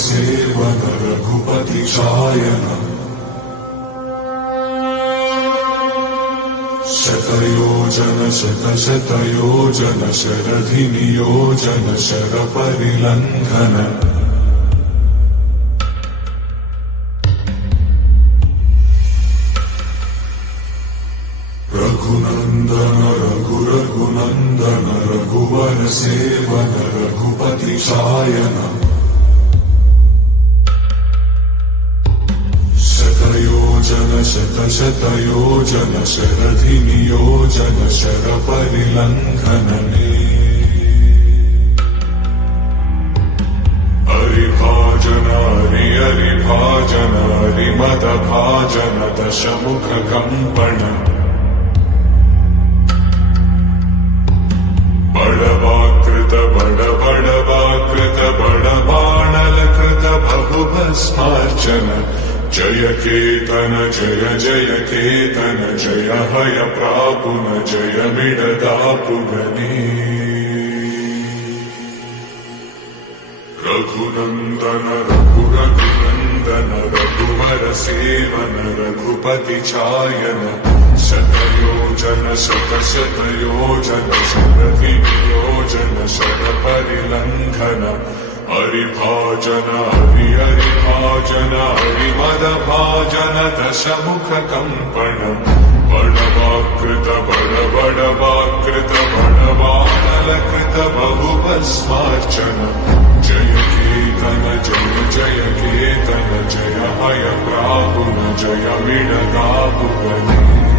seven Raghupati चायन शतयोजन शतशतयोजन शरधिनियोजन शरपरिलङ्घन Raghunandan Raghunandan रघुवर seven Raghupati चायन शतयोजन शतशतयोजन शरधिनियोजन शरपरिलङ्घनने हरिभाजन हरिभाजन हरिमदभाजन दशमुख कम्पण बड़वाकृत बड़वाकृत बड़बाणलकृत बहुभस्मार्चन जय केतन जय जय केतन जय हय प्रापुन जय मिडदापुगने रघुनन्दन रघुनन्दन रघुवर सेवन रघुपति चायन शतयोजन शतशतयोजन शरधिनियोजन शरपरिलङ्घन हरिभाजन हरिभाजन हरिमदभाजन दशमुख कम्पण बड़वाकृत बड़वाकृत बड़बाणलकृत बहुभस्मार्चन जय केतन जय जय केतन जय हय प्रापुन जय मिडदापुगने